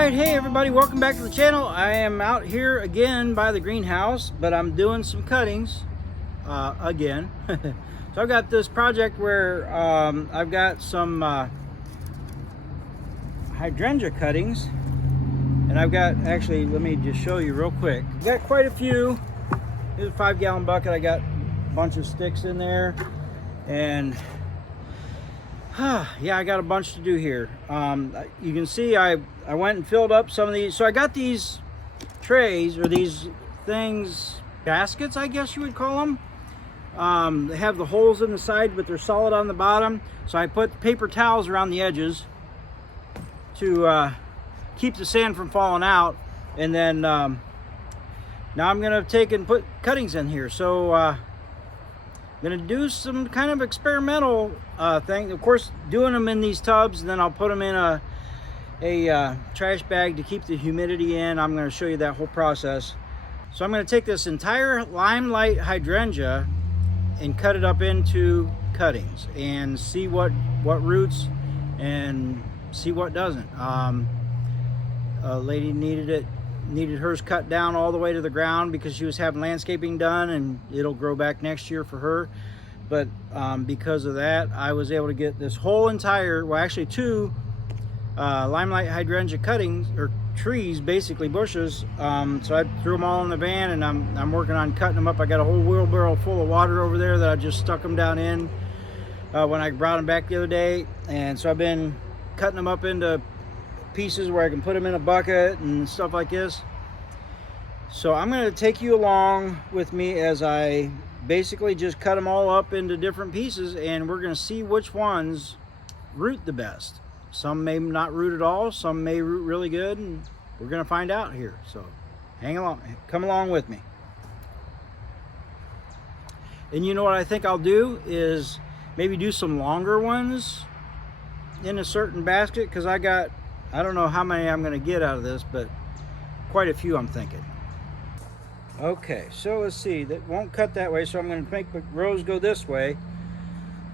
Alright, hey everybody, welcome back to the channel. I am out here again by the greenhouse, but I'm doing some cuttings again. So I've got this project where I've got some hydrangea cuttings, and I've got, actually, let me just show you real quick. I've got quite a few. Here's a 5-gallon bucket. I got a bunch of sticks in there, and yeah, I got a bunch to do here. You can see I went and filled up some of these. So I got these trays, or these things, baskets, I guess you would call them. They have the holes in the side, but they're solid on the bottom. So I put paper towels around the edges to keep the sand from falling out. And then now I'm gonna take and put cuttings in here. So I'm gonna do some kind of experimental thing. Of course, doing them in these tubs, and then I'll put them in a trash bag to keep the humidity in. I'm gonna show you that whole process. So I'm gonna take this entire Limelight Hydrangea and cut it up into cuttings and see what roots and see what doesn't. A lady needed hers cut down all the way to the ground because she was having landscaping done, and it'll grow back next year for her. But because of that, I was able to get this whole entire, well, actually two Limelight Hydrangea cuttings, or trees, basically bushes. So I threw them all in the van, and I'm working on cutting them up. I got a whole wheelbarrow full of water over there that I just stuck them down in when I brought them back the other day. And so I've been cutting them up into pieces where I can put them in a bucket and stuff like this. So I'm going to take you along with me as I basically just cut them all up into different pieces, and we're going to see which ones root the best. Some may not root at all, some may root really good, and we're going to find out here. So hang along, come along with me. And you know what I think I'll do is maybe do some longer ones in a certain basket, because I don't know how many I'm going to get out of this, but quite a few I'm thinking. Okay, so let's see, that won't cut that way, so I'm going to make the rows go this way,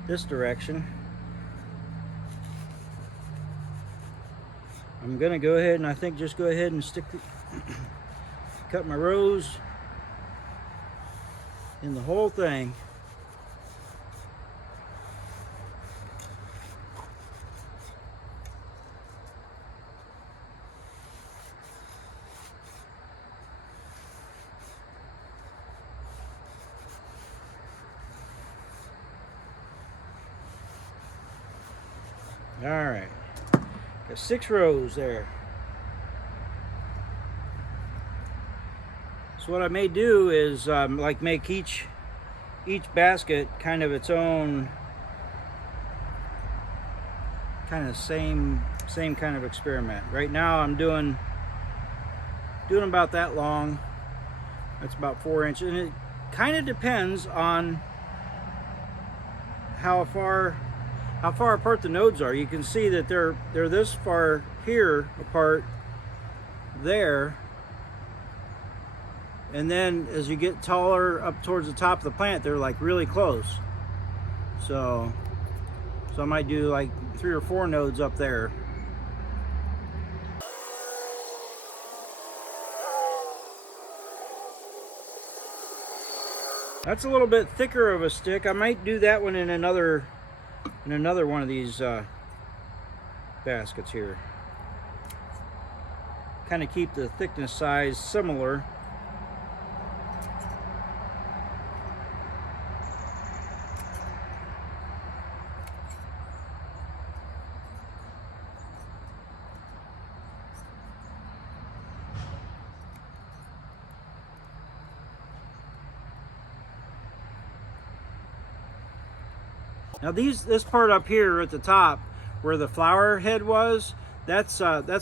this direction. I'm going to go ahead and I think just go ahead and cut my rows in the whole thing. All right, got 6 rows there. So what I may do is like make each basket kind of its own kind of same kind of experiment. Right now I'm doing about that long. That's about 4 inches, and it kind of depends on how far apart the nodes are. You can see that they're this far here apart there, and then as you get taller up towards the top of the plant, they're like really close. So I might do like 3 or 4 nodes up there. That's a little bit thicker of a stick. I might do that one in another one of these baskets here. Kind of keep the thickness size similar. Now this part up here at the top where the flower head was, that's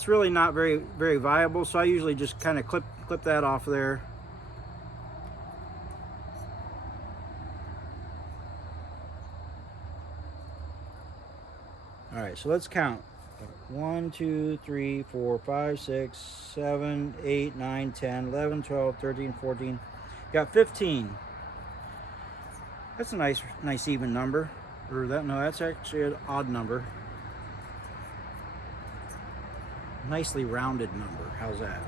really not very viable, so I usually just kind of clip that off there. All right, so let's count. 1, 2, 3, 4, 5, 6, 7, 8, 9, 10, 11, 12, 13, 14. Got 15. That's a nice even number. Or that, no, that's actually an odd number. nicely rounded number. How's that?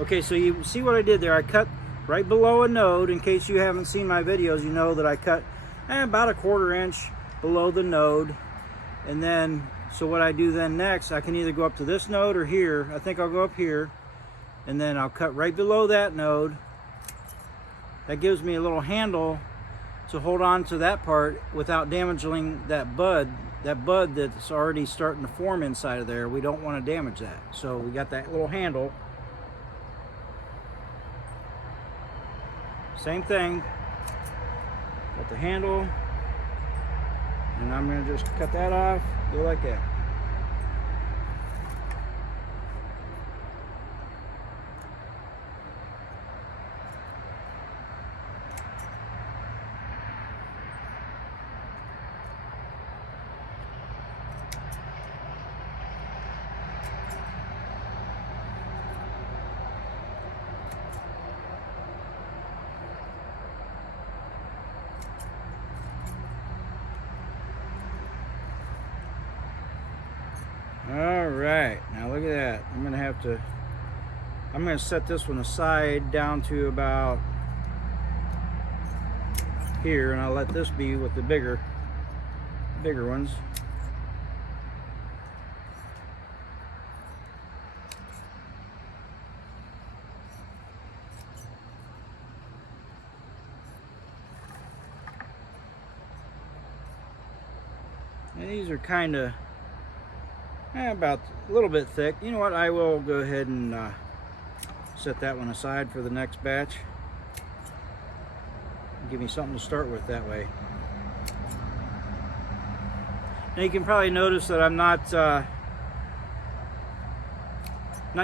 Okay, so you see what I did there. I cut right below a node. In case you haven't seen my videos, you know that I cut about a 1/4 inch below the node. And then, so what I do then next, I can either go up to this node or here. I think I'll go up here, and then I'll cut right below that node. That gives me a little handle to hold on to that part without damaging that bud that's already starting to form inside of there. We don't want to damage that. So we got that little handle. Same thing, got the handle, and I'm going to just cut that off, go like that. All right, now look at that. I'm gonna set this one aside down to about here, and I'll let this be with the bigger ones. And these are kind of about a little bit thick. You know what, I will go ahead and set that one aside for the next batch. Give me something to start with that way. Now you can probably notice that I'm not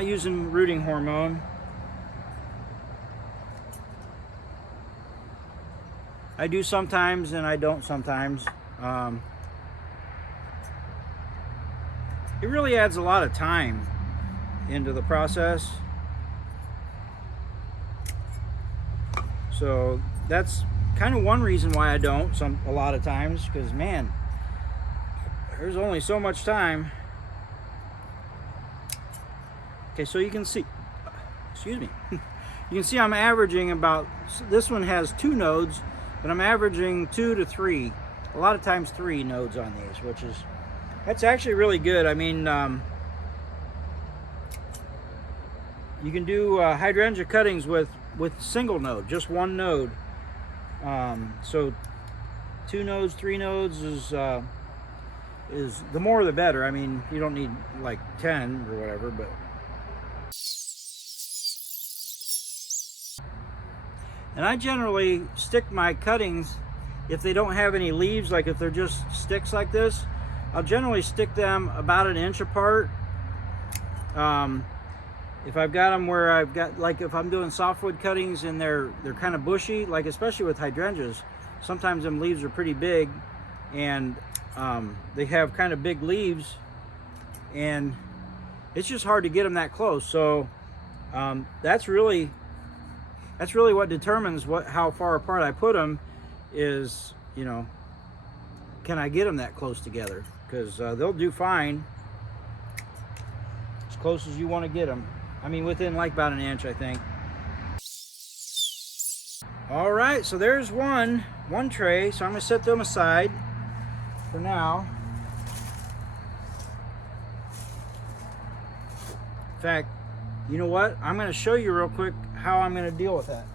using rooting hormone. I do sometimes and I don't sometimes. It really adds a lot of time into the process. So that's kind of one reason why I don't a lot of times, because man, there's only so much time. Okay, so you can see, excuse me, you can see I'm averaging about, this one has 2 nodes, but I'm averaging 2 to 3, a lot of times 3 nodes on these, which is, that's actually really good. I mean, you can do hydrangea cuttings with single node, just 1 node. So 2 nodes, 3 nodes is the more the better. I mean, you don't need like 10 or whatever, but. And I generally stick my cuttings, if they don't have any leaves, like if they're just sticks like this, I'll generally stick them about 1 inch apart. If I've got them where I've got, like if I'm doing softwood cuttings and they're kind of bushy, like especially with hydrangeas, sometimes them leaves are pretty big, and they have kind of big leaves, and it's just hard to get them that close. So that's really what determines how far apart I put them, is, you know, can I get them that close together? Because they'll do fine as close as you want to get them. I mean, within like about 1 inch, I think. All right, so there's one tray. So I'm gonna set them aside for now. In fact, you know what? I'm gonna show you real quick how I'm gonna deal with that.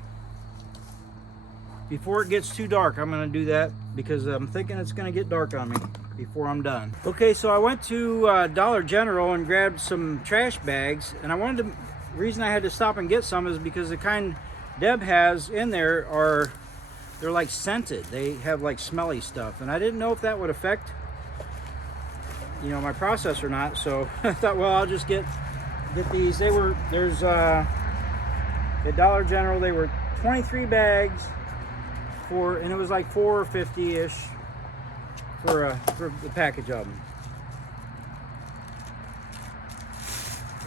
Before it gets too dark, I'm gonna do that because I'm thinking it's gonna get dark on me before I'm done. Okay, so I went to Dollar General and grabbed some trash bags, and the reason I had to stop and get some is because the kind Deb has in there they're like scented. They have like smelly stuff, and I didn't know if that would affect, you know, my process or not. So I thought, well, I'll just get these. At Dollar General, they were 23 bags and it was like $4.50-ish for the package of them.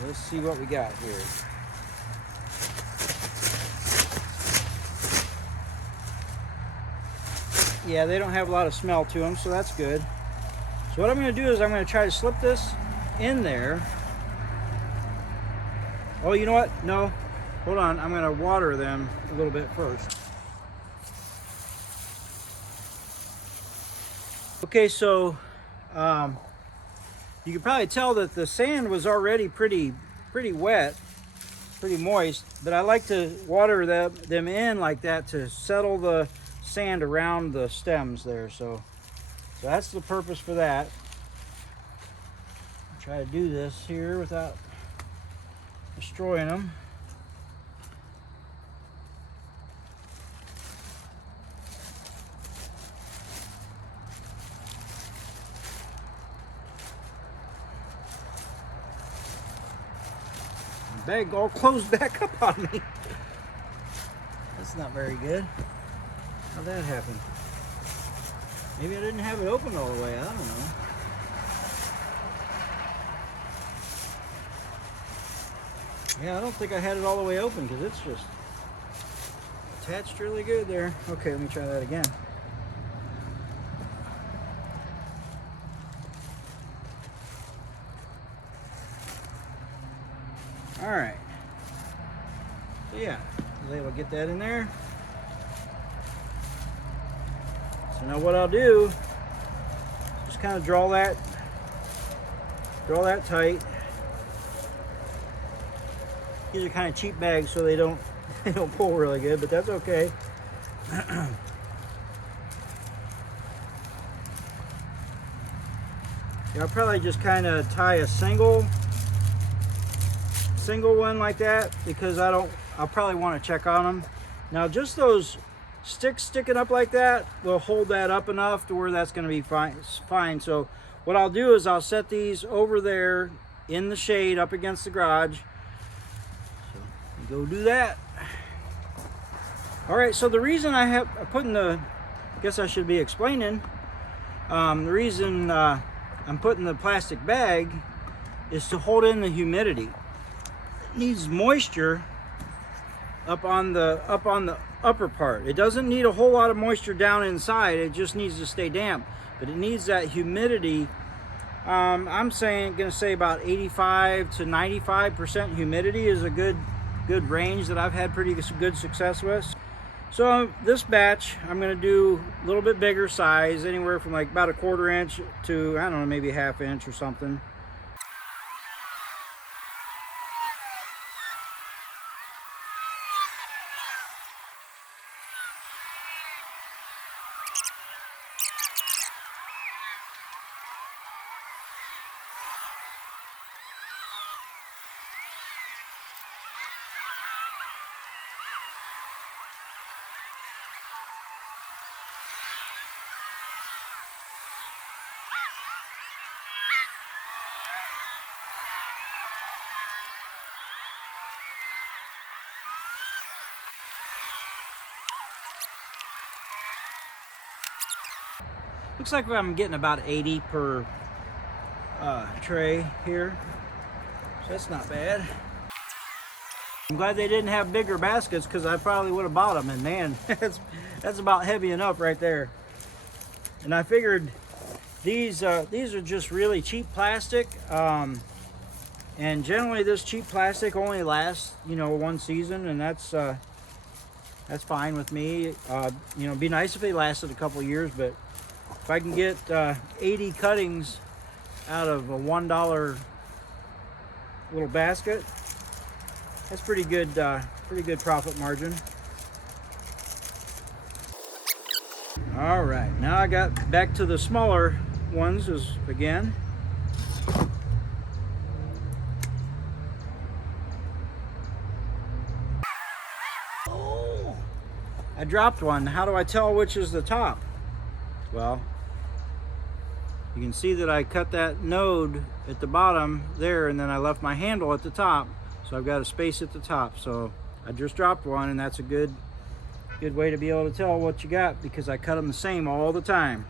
Let's see what we got here. Yeah, they don't have a lot of smell to them, so that's good. So what I'm going to do is I'm going to try to slip this in there. Oh, you know what? No, hold on. I'm going to water them a little bit first. Okay, so you can probably tell that the sand was already pretty wet, pretty moist, but I like to water them in like that to settle the sand around the stems there. So that's the purpose for that. Try to do this here without destroying them. The bag all closed back up on me. That's not very good. How'd that happen? Maybe I didn't have it open all the way. I don't know. Yeah, I don't think I had it all the way open because it's just attached really good there. Okay, let me try that again. All right. So yeah, I was able to get that in there. So now what I'll do, just kind of draw that tight. These are kind of cheap bags, so they don't pull really good, but that's okay. Yeah, I'll probably just kind of tie a single one like that because I'll probably want to check on them. Now just those sticks sticking up like that will hold that up enough to where that's going to be fine. So what I'll do is I'll set these over there in the shade up against the garage. So go do that. All right, so the reason I guess I should be explaining, the reason I'm putting the plastic bag is to hold in the humidity. It needs moisture up on the upper part. It doesn't need a whole lot of moisture down inside. It just needs to stay damp, but it needs that humidity. I'm gonna say about 85 to 95% humidity is a good range that I've had pretty good success with. So this batch I'm going to do a little bit bigger size, anywhere from like about 1/4 inch to, I don't know, maybe 1/2 inch or something. Looks like I'm getting about 80 per tray here, so that's not bad. I'm glad they didn't have bigger baskets because I probably would have bought them, and man, that's about heavy enough right there. And I figured these are just really cheap plastic, and generally this cheap plastic only lasts, you know, 1 season, and that's fine with me. You know, it'd be nice if they lasted a couple years, but if I can get 80 cuttings out of a $1 little basket, that's pretty good profit margin. All right, now I got back to the smaller ones again. Oh, I dropped one. How do I tell which is the top? Well, you can see that I cut that node at the bottom there, and then I left my handle at the top, so I've got a space at the top. So I just dropped one, and that's a good way to be able to tell what you got, because I cut them the same all the time.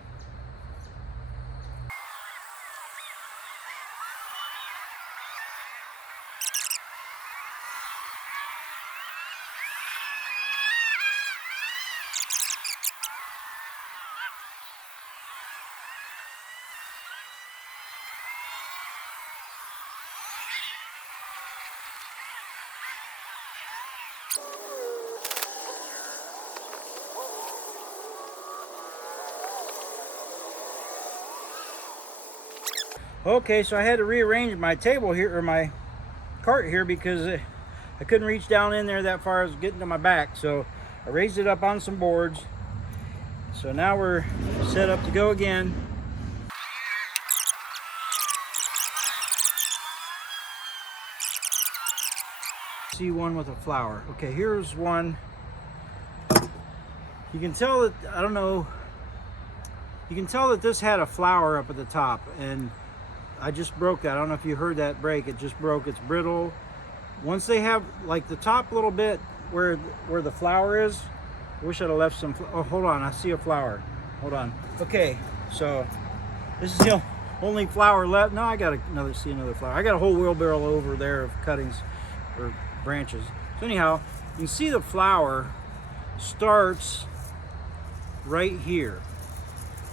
Okay, so I had to rearrange my table here, or my cart here, because I couldn't reach down in there that far. I was getting to my back, so I raised it up on some boards. So now we're set up to go again. See one with a flower. Okay, here's one. You can tell that, I don't know, you can tell that this had a flower up at the top, and I just broke that. I don't know if you heard that break. It just broke. It's brittle. Once they have like the top little bit where the flower is, I wish I'd have left some. Oh, hold on. I see a flower. Hold on. Okay, so this is the only flower left. No, I got another flower. I got a whole wheelbarrow over there of cuttings or branches. So anyhow, you can see the flower starts right here.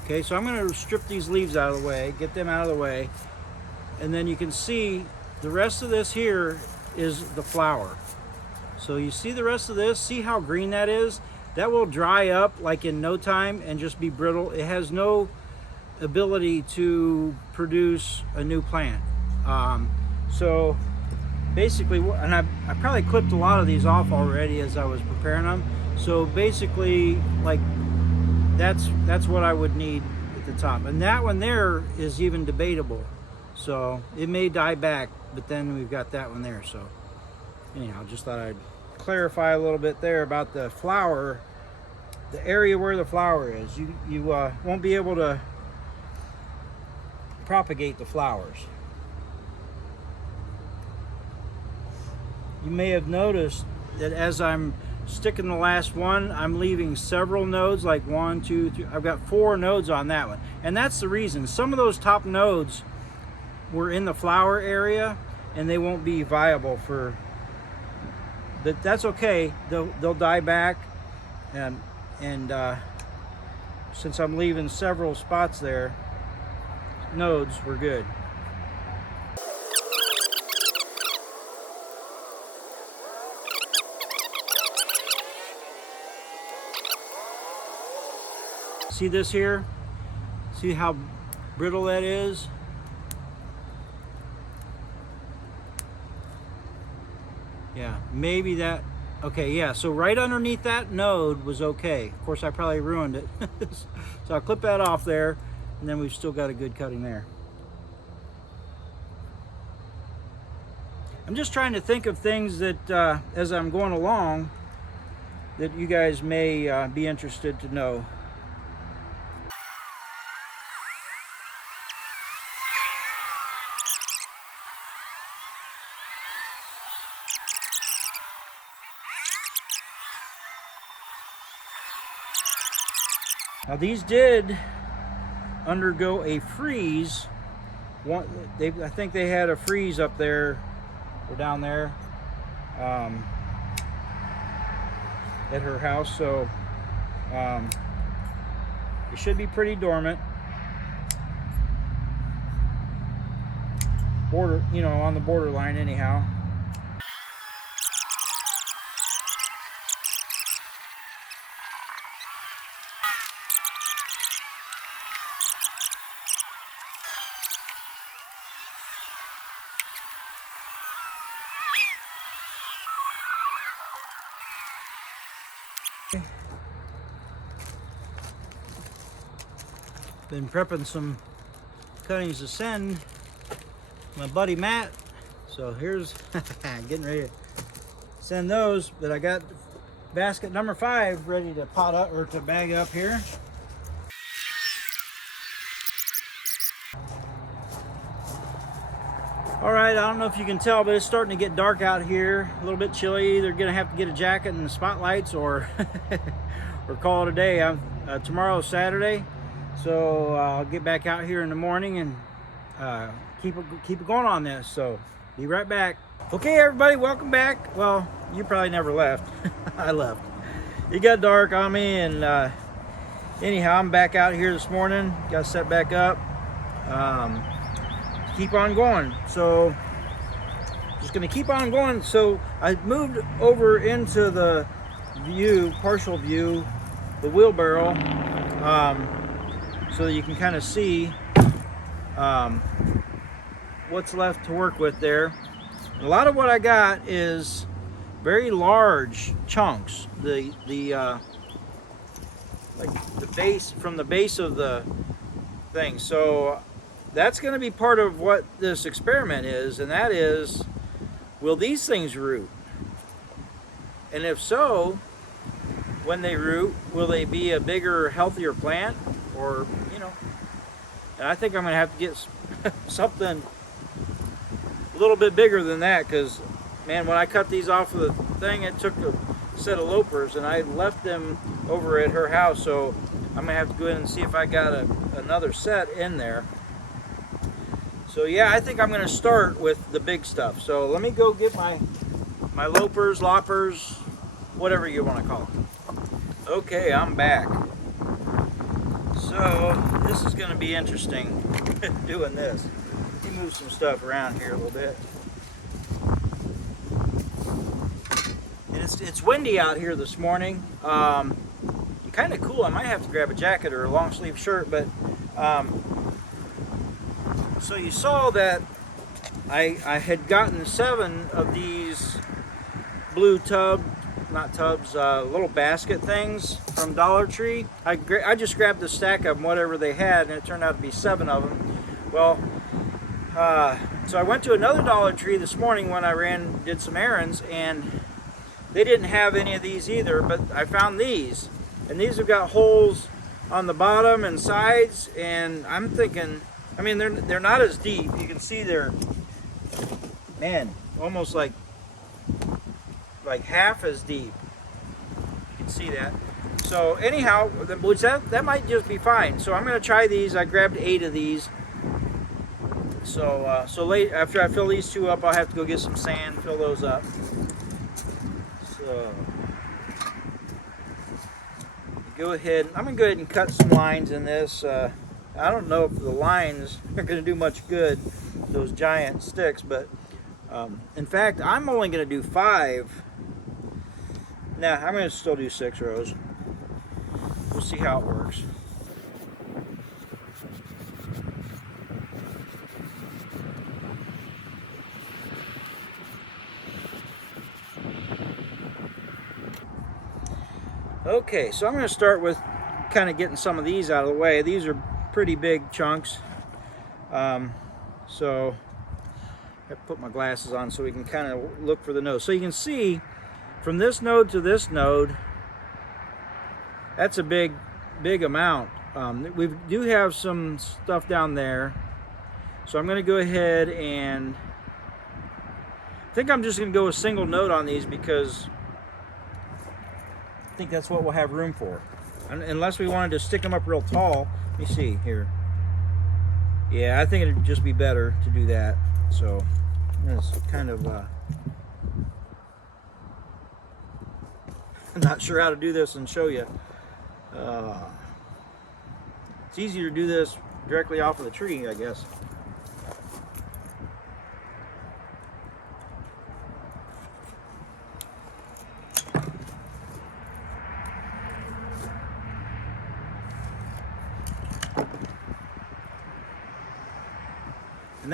Okay, so I'm going to strip these leaves out of the way, get them out of the way. And then you can see the rest of this here is the flower. So you see the rest of this, see how green that is? That will dry up like in no time and just be brittle. It has no ability to produce a new plant. So basically, and I probably clipped a lot of these off already as I was preparing them. So basically, like that's what I would need at the top. And that one there is even debatable. So it may die back, but then we've got that one there. So anyhow, just thought I'd clarify a little bit there about the flower, the area where the flower is. You won't be able to propagate the flowers. You may have noticed that as I'm sticking the last one, I'm leaving several nodes, like 1, 2, 3. I've got 4 nodes on that one. And that's the reason. Some of those top nodes were in the flower area and they won't be viable for, but that's okay. They'll die back, and since I'm leaving several spots there, nodes, we're good. See this here? See how brittle that is? Yeah, maybe that, okay, yeah, so right underneath that node was okay. Of course, I probably ruined it. So I'll clip that off there, and then we've still got a good cutting there. I'm just trying to think of things that, as I'm going along, that you guys may be interested to know. Now these did undergo a freeze. I think they had a freeze up there or down there at her house, so it should be pretty dormant. On the borderline anyhow. Been prepping some cuttings to send my buddy Matt, so here's getting ready to send those. But I got basket number 5 ready to pot up, or to bag up here. All right, I don't know if you can tell, but it's starting to get dark out here, a little bit chilly. Either gonna have to get a jacket and the spotlights, or or call it a day. Tomorrow's Saturday, so I'll get back out here in the morning and keep it going on this. So be right back. Okay, everybody, welcome back. Well, you probably never left. I left. It got dark on me, and anyhow, I'm back out here this morning. Got set back up. Keep on going. So just going to keep on going. So I moved over into the view, partial view, the wheelbarrow, so that you can kind of see what's left to work with there. And a lot of what I got is very large chunks. Like the base, from the base of the thing. So that's going to be part of what this experiment is, and that is, will these things root? And if so, when they root, will they be a bigger, healthier plant? Or, you know, and I think I'm going to have to get something a little bit bigger than that, because, man, when I cut these off of the thing, it took a set of loppers, and I left them over at her house, so I'm gonna have to go in and see if I got another set in there. So yeah, I think I'm gonna start with the big stuff. So let me go get my loppers, whatever you want to call them. Okay, I'm back. So this is gonna be interesting doing this. Let me move some stuff around here a little bit. It's windy out here this morning. Kind of cool. I might have to grab a jacket or a long sleeve shirt, but so you saw that I had gotten 7 of these blue little basket things from Dollar Tree. I just grabbed a stack of them, whatever they had, and it turned out to be 7 of them. Well, so I went to another Dollar Tree this morning when I did some errands, and they didn't have any of these either, but I found these. And these have got holes on the bottom and sides, and I'm thinking, I mean, they're not as deep. You can see they're, man, almost like half as deep. You can see that. So anyhow, which that might just be fine. So I'm going to try these. I grabbed 8 of these. So late after I fill these 2 up, I'll have to go get some sand, fill those up. So go ahead. I'm going to go ahead and cut some lines in this. I don't know if the lines are going to do much good, those giant sticks, but in fact, I'm only going to do 5. Nah, I'm going to still do 6 rows. We'll see how it works. Okay, so I'm going to start with kind of getting some of these out of the way. These are pretty big chunks. So I have to put my glasses on so we can kind of look for the node. So you can see from this node to this node, that's a big amount. We do have some stuff down there. So I'm going to go ahead and I think I'm just going to go a single node on these because I think that's what we'll have room for, unless we wanted to stick them up real tall. Let me see here. Yeah, I think it'd just be better to do that. So it's kind of I'm not sure how to do this and show you. It's easier to do this directly off of the tree, I guess. And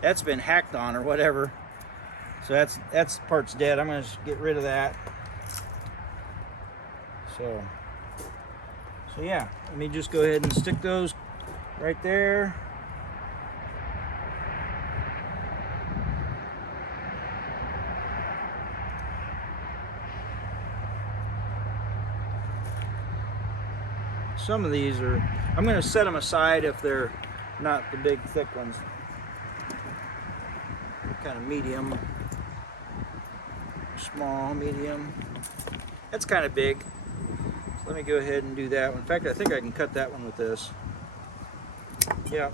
that's been hacked on or whatever. So that's part's dead. I'm going to get rid of that. So yeah, let me just go ahead and stick those right there. Some of these are, I'm going to set them aside if they're not the big thick ones. They're kind of medium, small, medium. That's kind of big. So let me go ahead and do that one. In fact, I think I can cut that one with this. Yeah.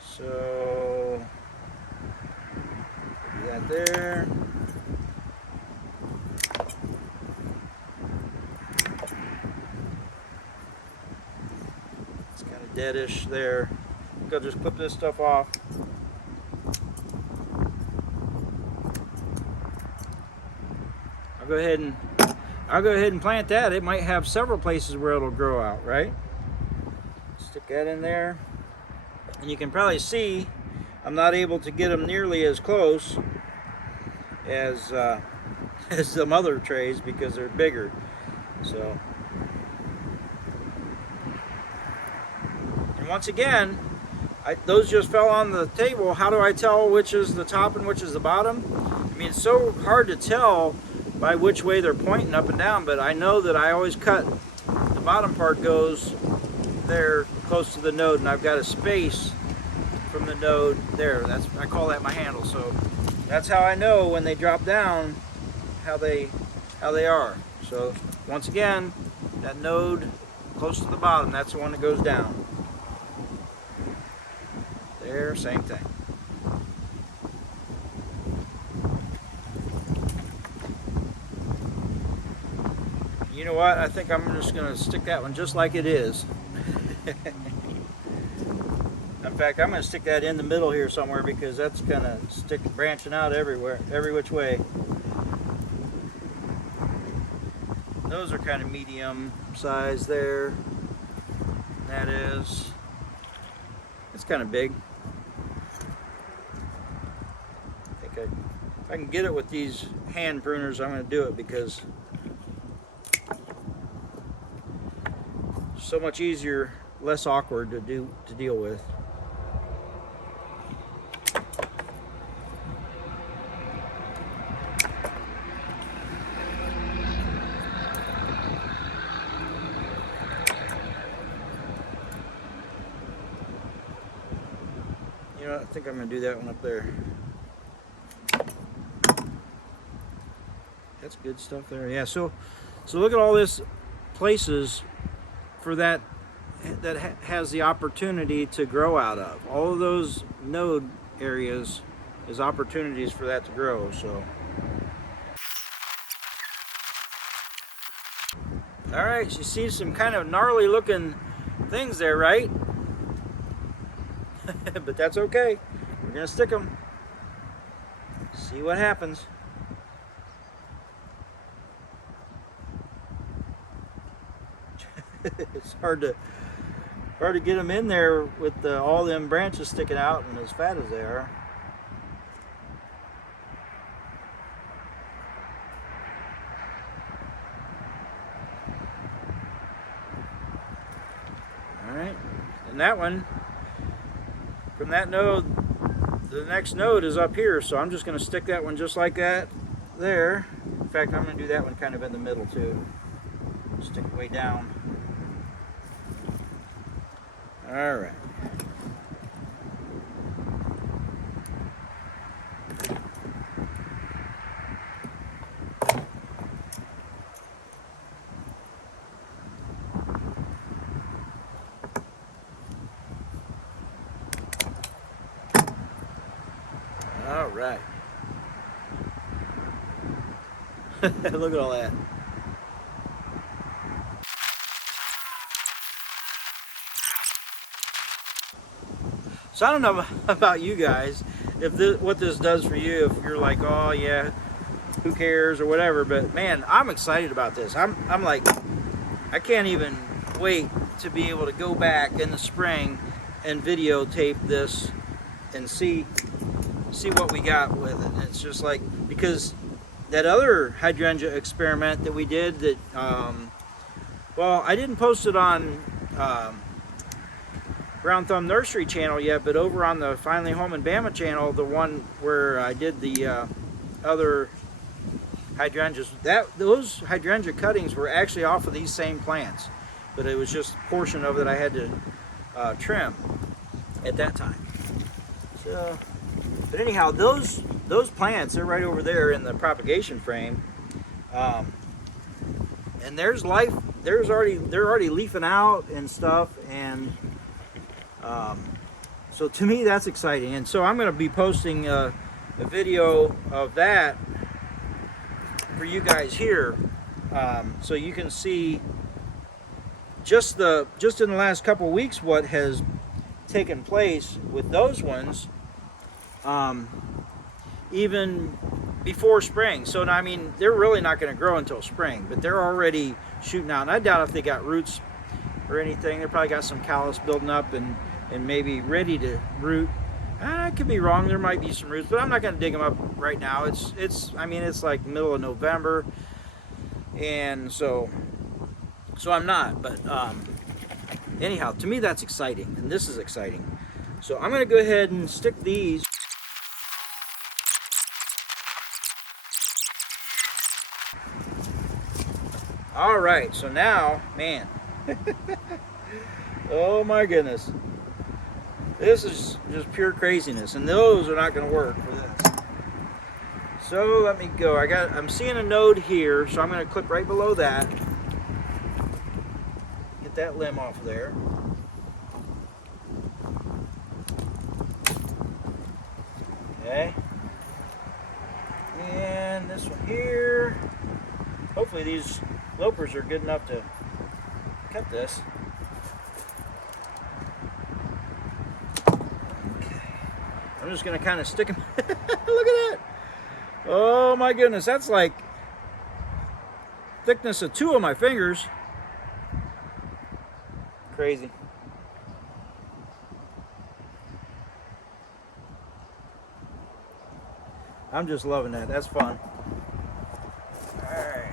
So do that there. It's kind of deadish there. I'll just clip this stuff off. go ahead and plant that. It might have several places where it'll grow out, right? Stick that in there. And you can probably see I'm not able to get them nearly as close as some other trays because they're bigger. So, and once again, those just fell on the table. How do I tell which is the top and which is the bottom? I mean, it's so hard to tell by which way they're pointing up and down, but I know that I always cut, the bottom part goes there close to the node, and I've got a space from the node there. I call that my handle. So that's how I know when they drop down how they are. So once again, that node close to the bottom, that's the one that goes down. There, same thing. You know what? I think I'm just going to stick that one just like it is. In fact, I'm going to stick that in the middle here somewhere because that's going to stick branching out everywhere, every which way. Those are kind of medium size there. That is. It's kind of big. I think if I can get it with these hand pruners, I'm going to do it because it's so much easier, less awkward to deal with. You know, I think I'm going to do that one up there. That's good stuff there. Yeah, so look at all this places for that has the opportunity to grow out of. All of those node areas is opportunities for that to grow. So, all right, so you see some kind of gnarly looking things there, right? But that's okay. We're gonna stick them. See what happens. It's hard to get them in there with all them branches sticking out and as fat as they are. All right, and that one, from that node, the next node is up here, so I'm just going to stick that one just like that there. In fact, I'm going to do that one kind of in the middle too. Stick it way down. All right. All right. Look at all that. So I don't know about you guys, what this does for you, if you're like, oh yeah, who cares or whatever, but man, I'm excited about this. I'm like, I can't even wait to be able to go back in the spring and videotape this and see what we got with it. And it's just like, because that other hydrangea experiment that we did that, well, I didn't post it on Brown Thumb Nursery channel yet, but over on the Finally Home in Bama channel, the one where I did the other hydrangeas, those hydrangea cuttings were actually off of these same plants, but it was just a portion of it I had to trim at that time. So, but anyhow, those plants, they're right over there in the propagation frame, and there's life. They're already leafing out and stuff, and so to me that's exciting. And so I'm going to be posting a video of that for you guys here, so you can see just in the last couple of weeks what has taken place with those ones. Even before spring. So I mean, they're really not going to grow until spring, but they're already shooting out. And I doubt if they got roots or anything. They probably got some callus building up and maybe ready to root. I could be wrong. There might be some roots, but I'm not going to dig them up right now. I mean, it's like middle of November, and so I'm not. But anyhow, to me that's exciting, and this is exciting. So I'm going to go ahead and stick these. All right, so now, man, oh my goodness, this is just pure craziness, and those are not going to work for this. So let me go. I'm seeing a node here, so I'm going to clip right below that. Get that limb off of there. Okay. And this one here. Hopefully these lopers are good enough to cut this. Okay. I'm just going to kind of stick them. Look at that. Oh my goodness, that's like thickness of 2 of my fingers. Crazy. I'm just loving that. That's fun. All right.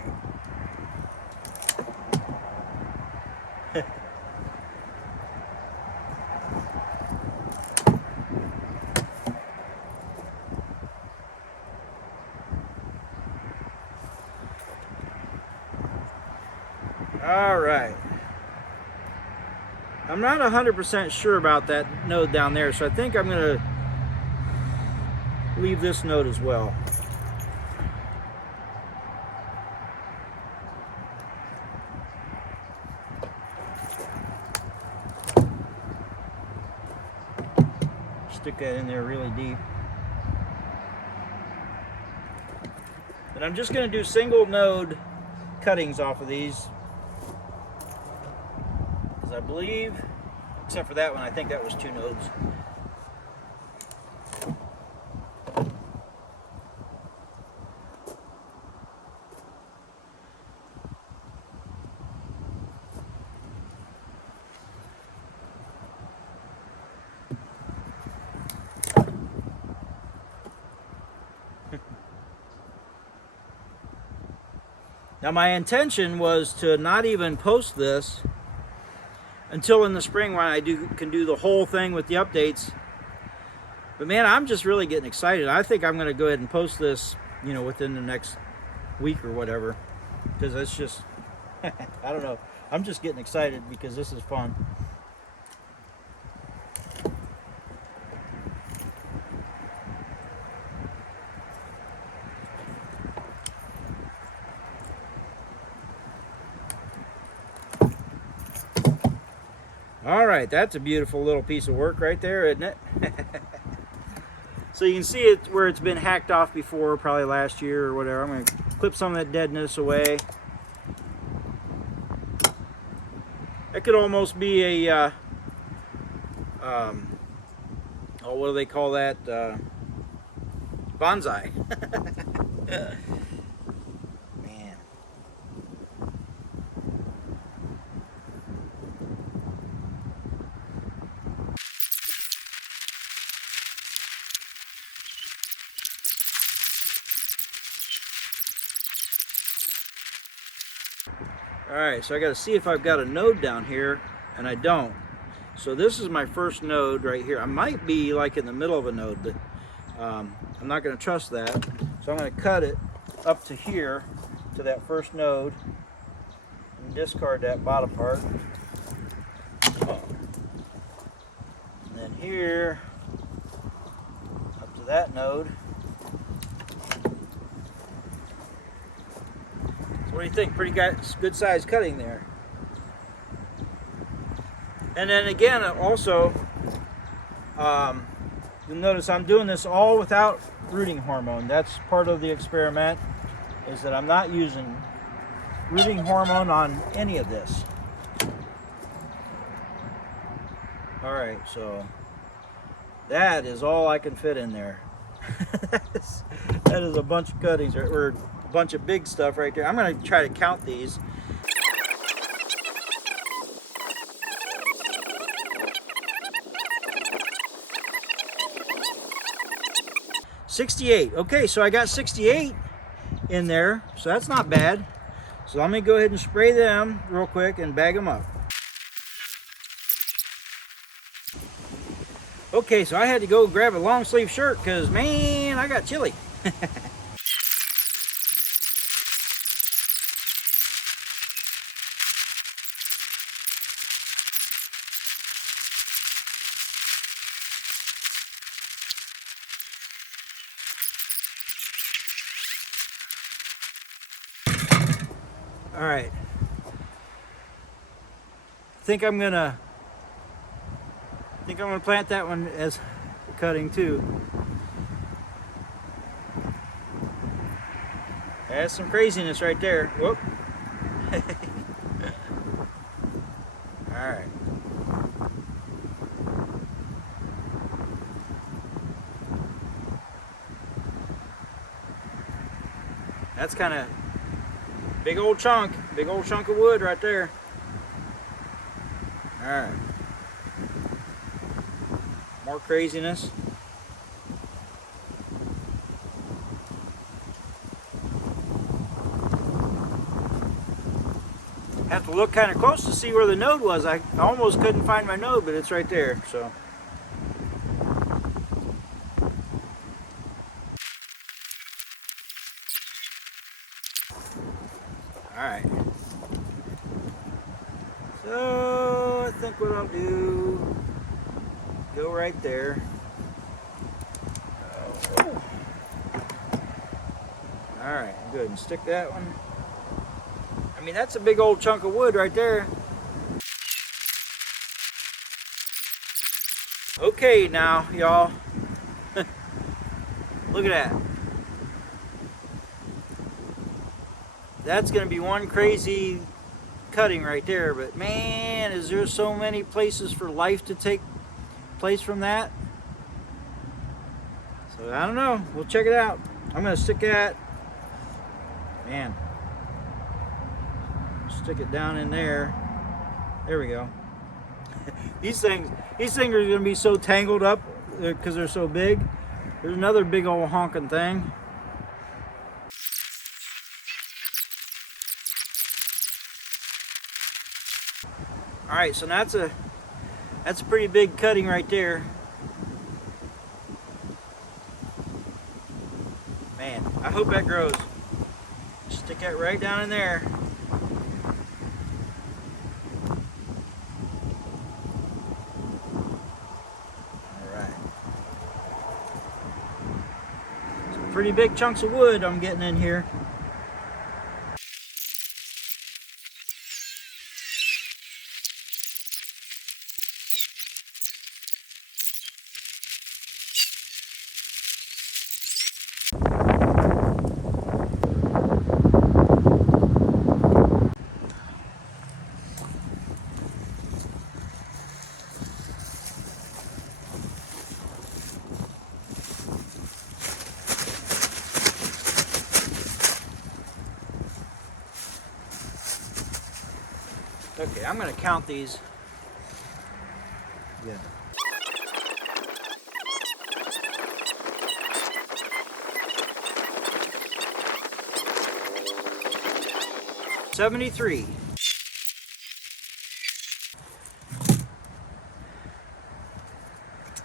All right. I'm not 100% sure about that node down there, so I think I'm going to leave this node as well. Stick that in there really deep. And I'm just going to do single node cuttings off of these, because I believe, except for that one, I think that was 2 nodes. Now my intention was to not even post this until in the spring when I can do the whole thing with the updates. But man, I'm just really getting excited. I think I'm going to go ahead and post this, you know, within the next week or whatever, because it's just, I don't know. I'm just getting excited because this is fun. All right, that's a beautiful little piece of work right there, isn't it? So you can see it where it's been hacked off before, probably last year or whatever. I'm going to clip some of that deadness away. That could almost be a, oh, what do they call that? Bonsai. Alright, so I got to see if I've got a node down here, and I don't. So this is my first node right here. I might be like in the middle of a node, but I'm not going to trust that. So I'm going to cut it up to here, to that first node, and discard that bottom part. And then here, up to that node. What do you think? Pretty good size cutting there. And then again, also, you'll notice I'm doing this all without rooting hormone. That's part of the experiment, is that I'm not using rooting hormone on any of this. All right, so that is all I can fit in there. That is a bunch of cuttings, or a bunch of big stuff right there. I'm going to try to count these. 68. Okay, so I got 68 in there, so that's not bad. So let me go ahead and spray them real quick and bag them up. Okay, so I had to go grab a long sleeve shirt because, man, I got chilly. All right. I think I'm gonna plant that one as cutting too. That's some craziness right there. Whoop. All right. That's kind of big old chunk of wood right there. All right. More craziness. Have to look kind of close to see where the node was. I almost couldn't find my node, but it's right there. So. All right. So I think what I'll do, go right there. Oh. All right, good. And stick that one. I mean, that's a big old chunk of wood right there. Okay, now, y'all. Look at that. That's going to be one crazy cutting right there. But, man, is there so many places for life to take place from that? So, I don't know. We'll check it out. I'm going to stick that. Man. Stick it down in there. There we go. These things are going to be so tangled up because they're so big. There's another big old honking thing. All right, so that's a pretty big cutting right there. Man, I hope that grows. Stick that right down in there. Pretty big chunks of wood I'm getting in here. Okay, I'm going to count these. Yeah. $73.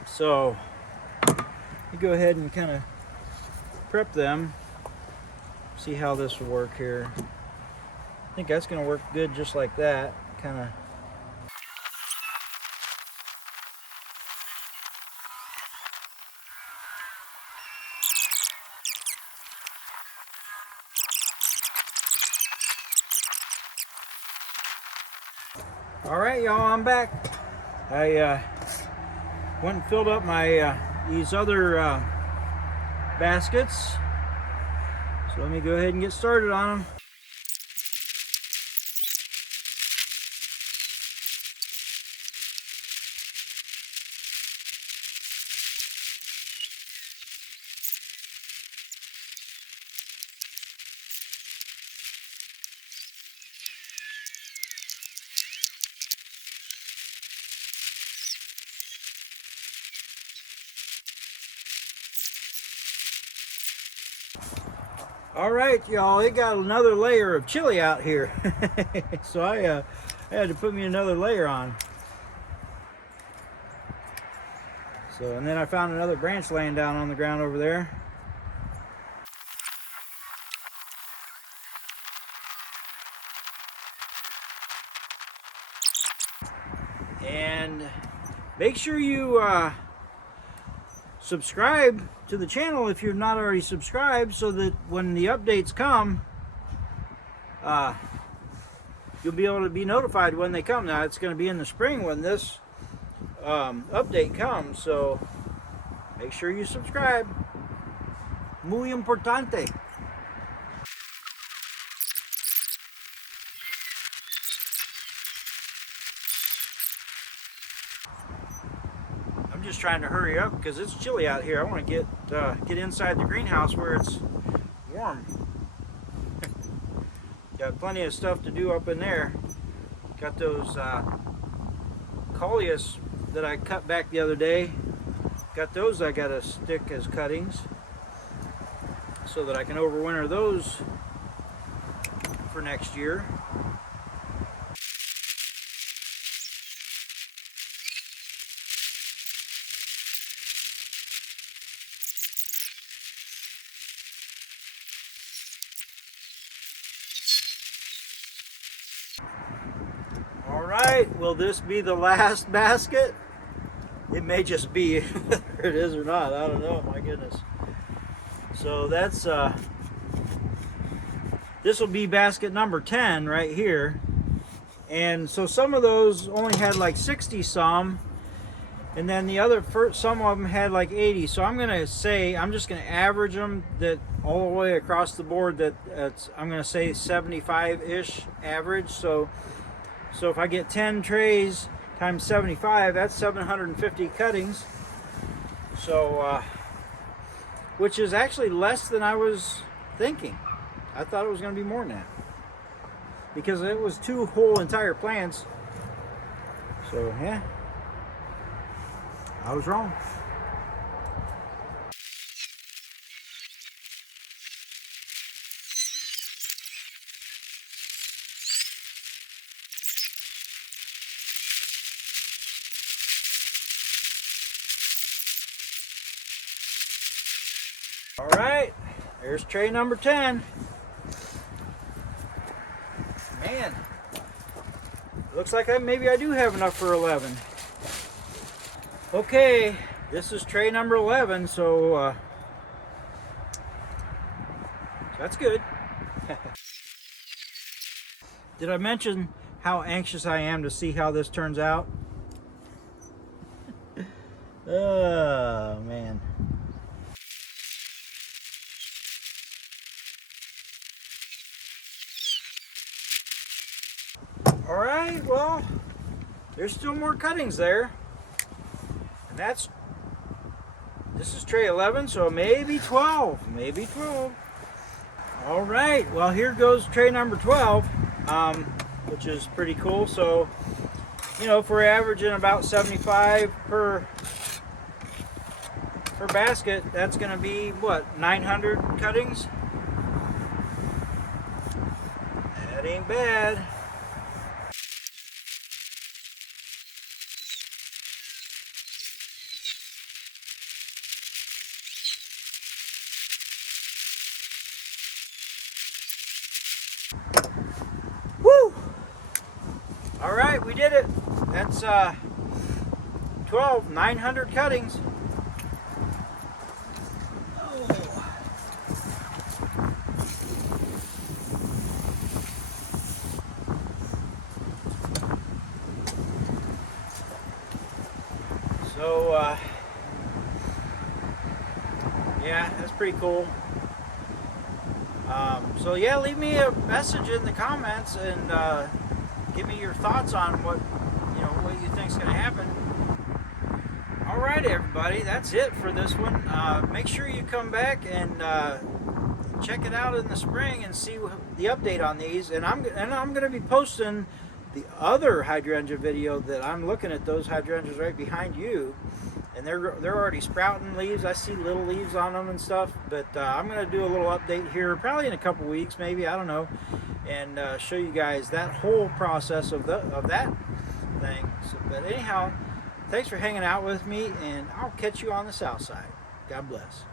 So, you go ahead and kind of prep them. See how this will work here. I think that's going to work good just like that. Kind of. All right, y'all, I'm back. I went and filled up my these other baskets. So let me go ahead and get started on them. All right, y'all, it got another layer of chili out here. So I had to put me another layer on. So, and then I found another branch laying down on the ground over there. And make sure you subscribe to the channel if you're not already subscribed, so that when the updates come, you'll be able to be notified when they come. Now it's going to be in the spring when this update comes, so make sure you subscribe. Muy importante. I'm just trying to hurry up because it's chilly out here. I want to get inside the greenhouse where it's warm. Got plenty of stuff to do up in there. Got those coleus that I cut back the other day. Got those I got to stick as cuttings so that I can overwinter those for next year. All right, will this be the last basket? It may just be, whether it is or not, I don't know, my goodness. So that's, this will be basket number 10 right here. And so some of those only had like 60 some, and then the other, some of them had like 80. So I'm gonna say, I'm just gonna average them that all the way across the board, that I'm gonna say 75-ish average. So if I get 10 trays times 75, that's 750 cuttings. So, which is actually less than I was thinking. I thought it was going to be more than that, because it was 2 whole entire plants. So yeah, I was wrong. All right, there's tray number 10. Man, looks like maybe I do have enough for 11. Okay, this is tray number 11, so that's good. Did I mention how anxious I am to see how this turns out? Oh, man. All right, well, there's still more cuttings there. And this is tray 11, so maybe 12, maybe 12. All right, well, here goes tray number 12, which is pretty cool. So, you know, if we're averaging about 75 per basket, that's gonna be what, 900 cuttings? That ain't bad. Woo! All right, we did it. That's 900 cuttings. Oh. So yeah, that's pretty cool. So yeah, leave me a message in the comments and give me your thoughts on what you think's going to happen. All right, everybody, that's it for this one. Make sure you come back and check it out in the spring and see the update on these. And I'm going to be posting the other hydrangea video that I'm looking at, those hydrangeas right behind you. and they're already sprouting leaves. I see little leaves on them and stuff, but I'm going to do a little update here, probably in a couple weeks, maybe, I don't know, and show you guys that whole process of that thing. So, but anyhow, thanks for hanging out with me, and I'll catch you on the south side. God bless.